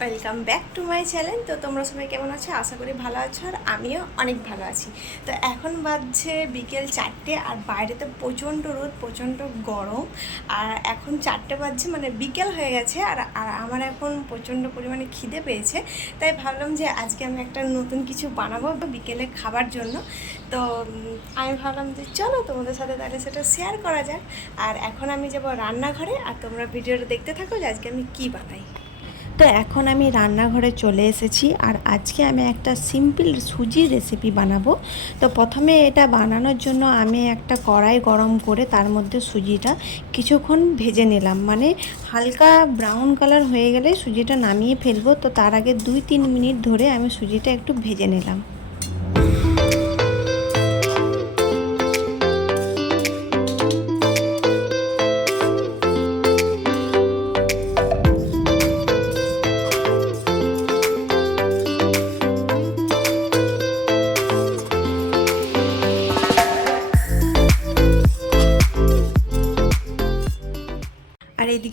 Welcome back to my channel তো তোমরা সবাই কেমন আছো? আশা করি ভালো আছো আর আমিও অনেক ভালো আছি। তো এখন বাজছে বিকেল চারটে আর বাইরে তো প্রচণ্ড রোদ, প্রচণ্ড গরম। আর এখন চারটে বাজছে মানে বিকেল হয়ে গেছে আর আর আমার এখন প্রচণ্ড পরিমাণে খিদে পেয়েছে। তাই ভাবলাম যে আজকে আমি একটা নতুন কিছু বানাবো বিকেলে খাবার জন্য। তো আমি ভাবলাম যে চলো তোমাদের সাথে তাহলে সেটা শেয়ার করা যাক। আর এখন আমি যাব রান্নাঘরে। আর তোমরা ভিডিওটা দেখতে থাকো যে আজকে আমি কি বানাই। তো এখন আমি রান্নাঘরে চলে এসেছি আর আজকে আমি একটা সিম্পল সুজির রেসিপি বানাবো। তো প্রথমে এটা বানানোর জন্য আমি একটা কড়াই গরম করে তার মধ্যে সুজিটা কিছুক্ষণ ভেজে নিলাম। মানে হালকা ব্রাউন কালার হয়ে গেলে সুজিটা নামিয়ে ফেলব। তো তার আগে দুই তিন মিনিট ধরে আমি সুজিটা একটু ভেজে নিলাম।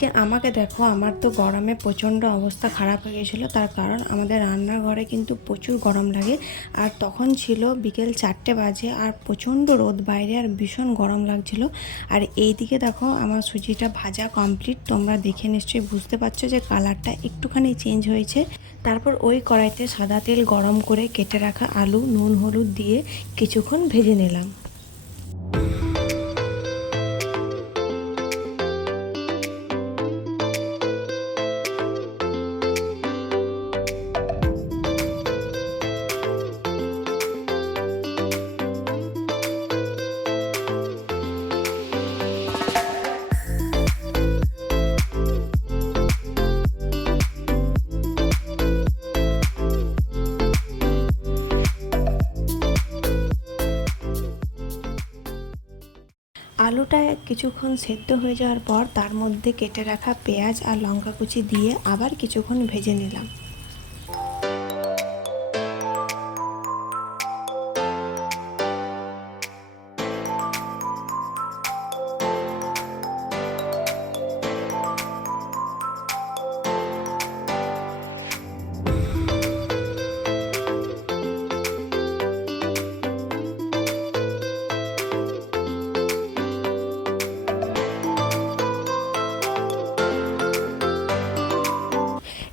আর এইদিকে আমাকে দেখো, আমার তো গরমে প্রচণ্ড অবস্থা খারাপ হয়ে গেছিল। তার কারণ আমাদের রান্নাঘরে কিন্তু প্রচুর গরম লাগে। আর তখন ছিল বিকেল চারটে বাজে আর প্রচণ্ড রোদ বাইরে আর ভীষণ গরম লাগছিল। আর এইদিকে দেখো, আমার সুজিটা ভাজা কমপ্লিট তোমরা দেখে নিশ্চয়ই বুঝতে পারছ যে কালারটা একটুখানি চেঞ্জ হয়েছে। তারপর ওই কড়াইতে সাদা তেল গরম করে কেটে রাখা আলু, নুন, হলুদ দিয়ে কিছুক্ষণ ভেজে নিলাম। আলুটা কিছুক্ষণ সেদ্ধ হয়ে যাওয়ার পর তার মধ্যে কেটে রাখা পেঁয়াজ আর লঙ্কা কুচি দিয়ে আবার কিছুক্ষণ ভেজে নিলাম।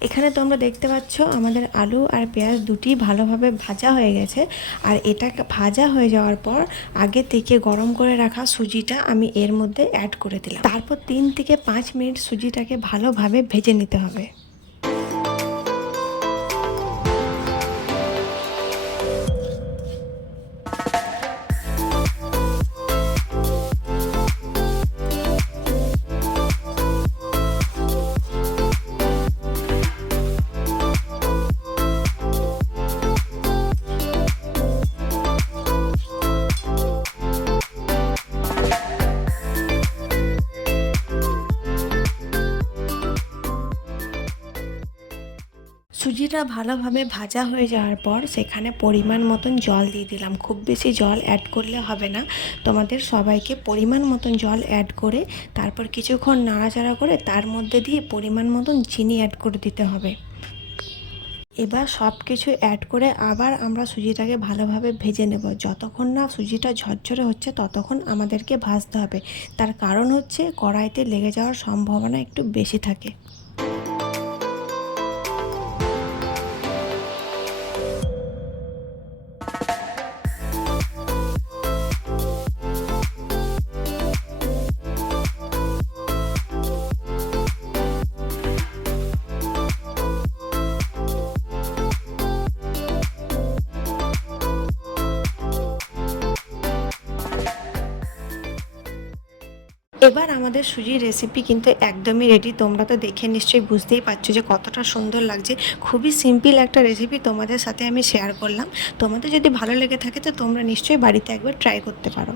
এখানে তোমরা দেখতে পাচ্ছ আমাদের আলু আর পেঁয়াজ দুটি ভালোভাবে ভাজা হয়ে গেছে। আর এটা ভাজা হয়ে যাওয়ার পর আগে থেকে গরম করে রাখা সুজিটা আমি এর মধ্যে অ্যাড করে দিলাম। তারপর তিন থেকে পাঁচ মিনিট সুজিটাকে ভালোভাবে ভেজে নিতে হবে। সুজিটা ভালোভাবে ভাজা হয়ে যাওয়ার পর সেখানে পরিমাণ মতন জল দিয়ে দিলাম। খুব বেশি জল অ্যাড করলে হবে না। তোমাদের সবাইকে পরিমাণ মতন জল অ্যাড করে, তারপর কিছুক্ষণ নাড়াচাড়া করে তার মধ্যে দিয়ে পরিমাণ মতন চিনি অ্যাড করে দিতে হবে। এবার সব কিছু অ্যাড করে আবার আমরা সুজিটাকে ভালোভাবে ভেজে নেব। যতক্ষণ না সুজিটা ঝরঝরে হচ্ছে, ততক্ষণ আমাদেরকে ভাজতে হবে। তার কারণ হচ্ছে কড়াইতে লেগে যাওয়ার সম্ভাবনা একটু বেশি থাকে। এবার আমাদের সুজির রেসিপি কিন্তু একদমই রেডি তোমরা তো দেখে নিশ্চয়ই বুঝতেই পারছ যে কতটা সুন্দর লাগছে। খুবই সিম্পল একটা রেসিপি তোমাদের সাথে আমি শেয়ার করলাম। তোমাদের যদি ভালো লেগে থাকে তো তোমরা নিশ্চয়ই বাড়িতে একবার ট্রাই করতে পারো।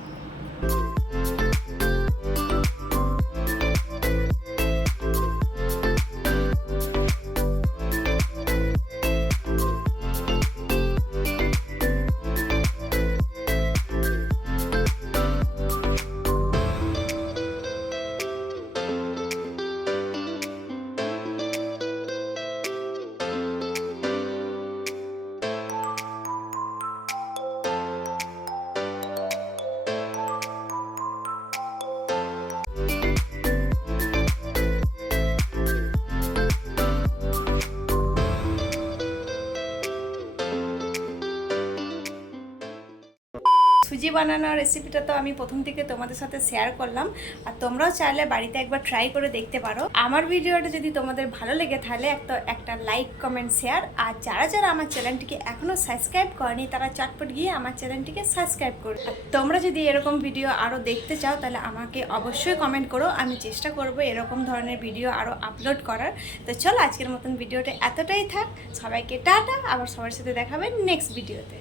বানানোর রেসিপিটা তো আমি প্রথম থেকে তোমাদের সাথে শেয়ার করলাম। আর তোমরাও চাইলে বাড়িতে একবার ট্রাই করে দেখতে পারো। আমার ভিডিওটা যদি তোমাদের ভালো লেগে তাহলে একটা একটা লাইক কমেন্ট শেয়ার আর যারা যারা আমার চ্যানেলটিকে এখনও সাবস্ক্রাইব করেনি, তারা চটপট গিয়ে আমার চ্যানেলটিকে সাবস্ক্রাইব করো। তোমরা যদি এরকম ভিডিও আরও দেখতে চাও, তাহলে আমাকে অবশ্যই কমেন্ট করো। আমি চেষ্টা করব এরকম ধরনের ভিডিও আরও আপলোড করার। তো চলো, আজকের মতন ভিডিওটা এতটাই থাক। সবাইকে টাটা। আবার সবার সাথে দেখাবে নেক্সট ভিডিওতে